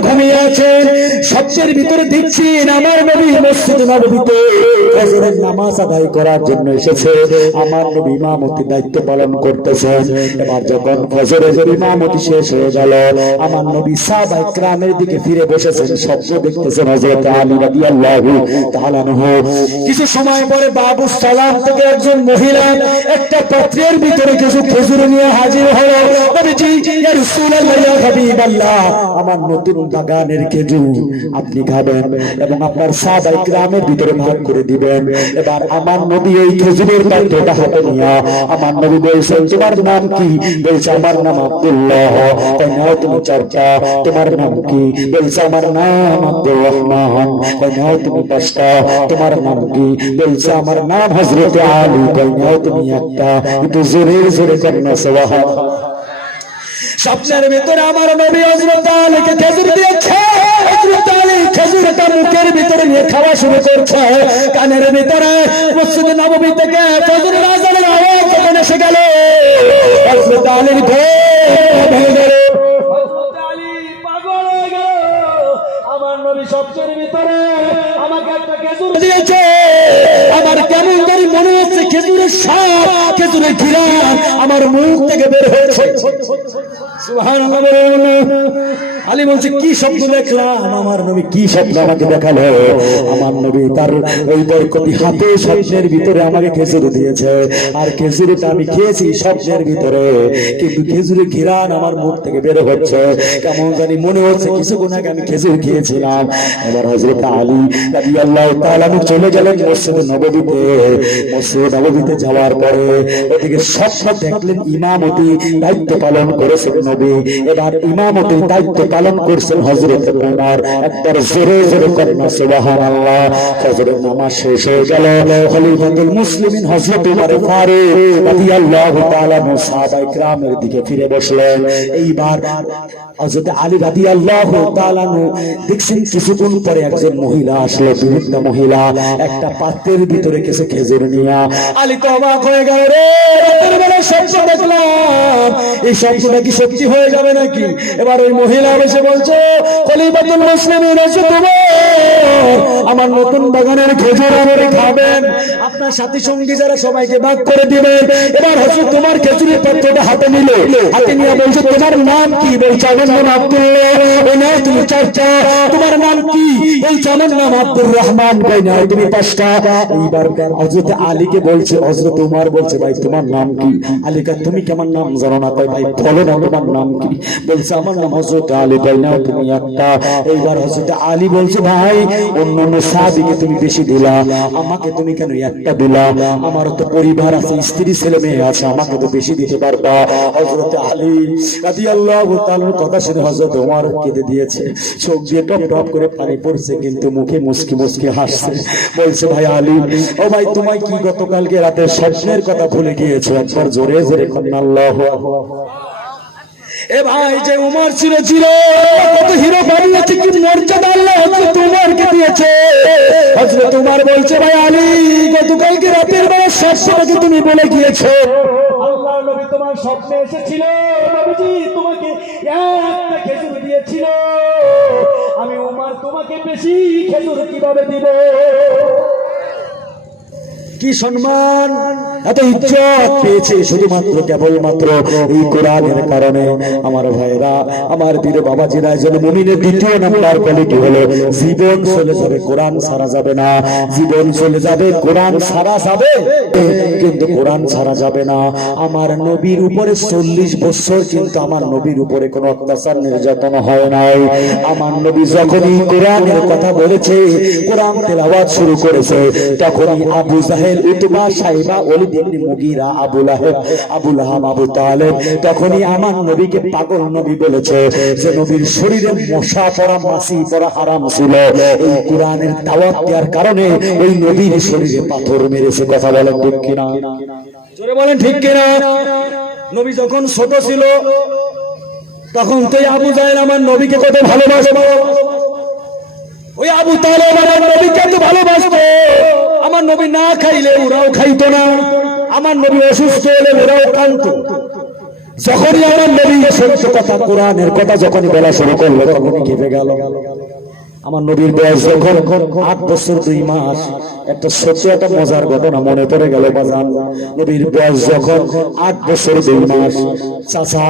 ঘুমিয়ে আছেন সবচেয়ের ভিতরে দেখছেন আমার নবী মসজিদ নবীতে ফজরের নামাজ আদায় করার জন্য এসেছে। আমার নবী ইমামতি দায়িত্ব পালন করতেছেন। এবার যখন ফজরের ইমামতি শেষ হয়ে গেল, আমার নবী সাহাবা ইকরামের দিকে ফিরে বসেছেন। শব্দ দেখতেছেন হযরত আলী রাদিয়াল্লাহু তাআলা কিছু সময় পরে বাবু সালাম থেকে একজন মহিলা একটা পাত্রের ভিতরে কিছু খেজুর নিয়ে হাজির হলো। নবীজি, ইয়া রাসূলুল্লাহ হাবিবাল্লাহ, আমার নতুন বাগানের খেজুর। আপনি খাবেন এবং আপনার সাদা গ্রামের ভিতরে ভাগ করে দিবেন। এবার আমার নবী এই খেজুরের পাত্রটা হাতে নিয়ে আমার নবী বলছেন, তোমার নাম কি? বলছে, আমার নাম আব্দুল্লাহ। তাই নাও তুমি চারটা। তোমার নাম কি? বলছে, আমার নাম আব্দুল রহমান। তাই নাও তুমি পাঁচটা। তোমার নাম কি? বলছে, আমার নাম হজরত আলী। তাই নাও তুমি একটা। একটু জোরে জোরে কন্যা সবাহ স্বপ্নের ভিতরে আমার নবী হজরত আলীকে খেজুর দিয়েছে। খেজুরটা মুখের ভিতরে নিয়ে খাওয়া শুরু করছে। কানের ভিতরে মসজিদ নবমী থেকে আজানের আওয়াজ যখন এসে গেল হজরত আলীর ঘর আমার কেমন জানি মনে হচ্ছে খেজুরের সাপ খেজুরের ঘিরান আমার মুখ থেকে বের হয়েছে। আলী বলছে কি স্বপ্ন দেখলাম? আমার নবী কি স্বপ্ন আমাকে দেখাল? আমার নবী তার ওই বরকতি হাতে স্বপ্নের ভিতরে আমাকে খেজুর দিয়েছে। আর খেজুরটা আমি খেয়েছি স্বপ্নের ভিতরে। কিন্তু খেজুরের ঘিরান আমার মুখ থেকে বের হচ্ছে। কেমন জানি মনে হচ্ছে কিছুক্ষণ আগে আমি খেজুর খেয়েছিলাম। এবার হজরত আলী রাদিয়াল্লাহু তাআলা আনহু চলে গেলেন মসজিদ নববীতে। মসজিদ নববীতে যাওয়ার পরে ওদিকে স্বপ্ন দেখলেন ইমামতি দায়িত্ব পালন করেছেন নবী। এবার ইমামতির দায়িত্ব পালন করছেন হযরত ওমর। একবার জোরে জোরে করেন সুবহানাল্লাহ। ফজরের নামাজ শেষ হয়ে গেল। খলিফাতুল মুসলিমিন হযরত ওমর ফারুক রাদিয়াল্লাহু তাআলা দিকে ফিরে বসলেন। এইবার হযরত আলী তাআলা দেখছেন কিছুক্ষণ পরে একজন মহিলা আসলো বিভিন্ন মহিলা, একটা পাত্রের ভিতরে খেজুর নিয়া। আলী তো অবাক হয়ে গেল, রে, রাতের বেলা স্বপ্ন দেখলাম। এই সত্যি হয়ে যাবে নাকি? এবার ওই মহিলা এসে বলছে, খলিফাতুল মুসলিমিন, এসে আমার নতুন বাগানের খেজুর আপনি খাবেন। আপনার সাথী সঙ্গী যারা সবাইকে ভাগ করে দিবেন। এবার হচ্ছে তোমার খেজুরের পাত্রটা হাতে নিলে। হাতে নিয়ে বলছে, তোমার নাম কি? বলছে, আমার নাম আব্দুল্লাহ। ও তুমি চাচা। তোমার নাম কি? না তুমি পাঁচটা। এইবার হজরত আলীকে বলছে হজরত উমার বলছে, ভাই, তোমার নাম কি? আলীকা তুমি কেমন নাম জানো না? ভাই, বলো না তোমার নাম কি? বলছে, আমার নাম হজরত আলী তুমি একটা এইবার হজরত আলী বলছে, ভাই অন্য অন্য সাহাবিকে তুমি বেশি দিলা, আমাকে তুমি কেন একটা দিলা? আমার তো পরিবার আছে, স্ত্রী, ছেলে, মেয়ে আছে, আমাকে তো বেশি দিতে পারবা। হজরত আলী রাদিয়াল্লাহু তাআলার কথা শুনে হজরত ওমর কেঁদে দিয়েছে। চোখ দিয়ে টপ টপ করে পানি পড়ছে। কিন্তু মুখে মুসকি মুসকি হাসছে। বলছে, ভাই আলী, ও ভাই, তোমায় কি গতকালকে রাতে স্বপ্নের কথা ভুলে গিয়েছো? একবার জোরে জোরে কন্যা আল্লাহ এ ভাই, যে উমর ছিল ছিল কত হিরো বানিয়েছে, কি মর্যাদা আল্লাহ হযরত উমরকে দিয়েছে? হযরত উমর বলছে, ভাই আলী, গতকালকে রাতের বেলা স্বপ্নটাকে তুমি বলে গিয়েছো? আল্লাহ নবী তোমার স্বপ্নে এসেছিল তোমাকে দিয়েছিল। তোমাকে বেশি খেজুর কীভাবে দিব? কি সম্মান? এত ইজ্জত পেয়েছে শুধুমাত্র কেবলমাত্র এই কোরআনের কারণে। আমার ভাইরা আমার বীর বাবাজিরা যেন মুমিনের দ্বিতীয় নাম্বার কোয়ালিটি হলো, জীবন চলে যাবে, কোরআন সারা যাবে না। জীবন চলে যাবে, কোরআন সারা যাবে। কিন্তু কোরআন সারা যাবে না। আমার নবীর উপরে চল্লিশ বছর কিন্তু আমার নবীর উপরে কোনো অত্যাচার, নির্যাতন হয় নাই। আমার নবী যখনই কোরআনের কথা বলেছে, কোরআন তেলাওয়াত শুরু করেছে, তখনই আবু জাহেল উতবা সাইবা ওলিদ ইবনে আবু তালেব, তখনই আমার নবীকে পাগল নবী বলেছে যে নবীর শরীরে মশা পড়া, মাছি পড়া হারাম ছিল। এই কোরআনের দাওয়াত দেওয়ার কারণে ওই নবীর শরীরে পাথর মেরেছে, কথা বলেন ঠিক কিনা? জোরে বলেন ঠিক কিনা? নবী যখন ছোট ছিল, তখন তো আবু জাহেল আমার নবীকে কত ভালোবাসে ওই আবু আমার নবীকে এত ভালোবাসতো? আমার নবী না খাইলে ওরাও খাইতো না। আমার নবী অসুস্থ হলে ওরাও কান্ত যখনই আমার নবী সত্য কথা কোরআনের কথা, যখনই বলা শুরু করল তখনই কেঁপে গেল। আমার নবীর বয়স যখন আট বছর দুই মাস, একটা সত্য একটা মজার ঘটনা মনে পড়ে গেল, বাজান। নবীর বয়স যখন আট বছর দুই মাস, চাচা